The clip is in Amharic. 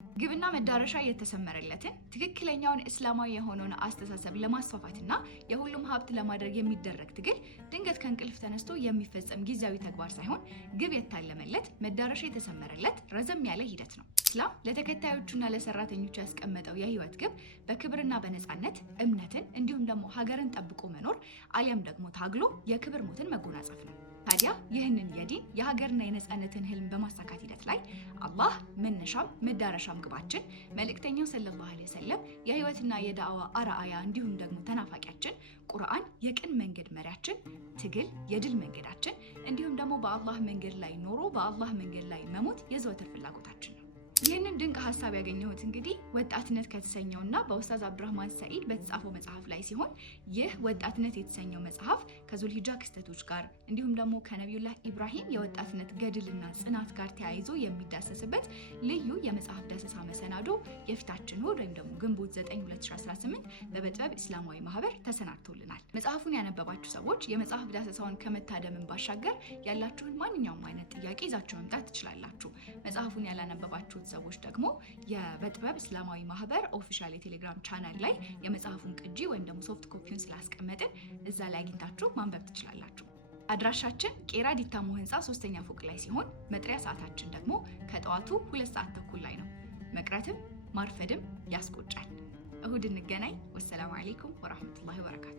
ግብና መዳረሻ የተሰመረለትን ትክክለኛውን እስላማዊ የሆነውን አስተሳሰብ ለማስፋፋትና የሁሉም ሀብት ለማድረግ የሚደረግ ትግል ድንገት ከእንቅልፍ ተነስቶ የሚፈጸም ጊዜያዊ ተግባር ሳይሆን ግብ የታለመለት መዳረሻ የተሰመረለት ረዘም ያለ ሂደት ነው። ኢስላም ለተከታዮቹና ለሰራተኞቹ ያስቀመጠው የህይወት ግብ በክብርና በነፃነት እምነትን እንዲሁም ደግሞ ሀገርን ጠብቆ መኖር አሊያም ደግሞ ታግሎ የክብር ሞትን መጎናጸፍ ነው። ታዲያ ይህንን የዲን የሀገርና የነፃነትን ህልም በማሳካት ሂደት ላይ አላህ መነሻም መዳረሻም ግባችን መልእክተኛው ሰለላሁ ዐለይሂ ወሰለም የህይወትና የዳዕዋ አርአያ እንዲሁም ደግሞ ተናፋቂያችን ቁርአን የቅን መንገድ መሪያችን ትግል የድል መንገዳችን እንዲሁም ደግሞ በአላህ መንገድ ላይ ኖሮ በአላህ መንገድ ላይ መሞት የዘወትር ፍላጎታችን ነው። ይህንን ድንቅ ሀሳብ ያገኘሁት እንግዲህ ወጣትነት ከተሰኘውና በኡስታዝ አብዱራህማን ሰዒድ በተጻፈው መጽሐፍ ላይ ሲሆን ይህ ወጣትነት የተሰኘው መጽሐፍ ከዙልሂጃ ክስተቶች ጋር እንዲሁም ደግሞ ከነቢዩላህ ኢብራሂም የወጣትነት ገድልና ጽናት ጋር ተያይዞ የሚዳሰስበት ልዩ የመጽሐፍ ዳሰሳ መሰናዶ የፊታችን እሁድ ወይም ደግሞ ግንቦት 9 2018 በበጥበብ እስላማዊ ማህበር ተሰናድቶልናል። መጽሐፉን ያነበባችሁ ሰዎች የመጽሐፍ ዳሰሳውን ከመታደምን ባሻገር ያላችሁን ማንኛውም አይነት ጥያቄ ይዛችሁ መምጣት ትችላላችሁ። መጽሐፉን ያላነበባችሁ ሰዎች ደግሞ የበጥበብ እስላማዊ ማህበር ኦፊሻል የቴሌግራም ቻናል ላይ የመጽሐፉን ቅጂ ወይም ደግሞ ሶፍት ኮፒውን ስላስቀመጥን እዛ ላይ አግኝታችሁ ማንበብ ትችላላችሁ። አድራሻችን ቄራ ዲታሞ ህንፃ 3ኛ ፎቅ ላይ ሲሆን መጥሪያ ሰዓታችን ደግሞ ከጠዋቱ 2 ሰዓት ተኩል ላይ ነው። መቅረትም ማርፈድም ያስቆጫል። እሁድ እንገናኝ። ወሰላሙ አለይኩም ወራህመቱላሂ ወበረካቱ።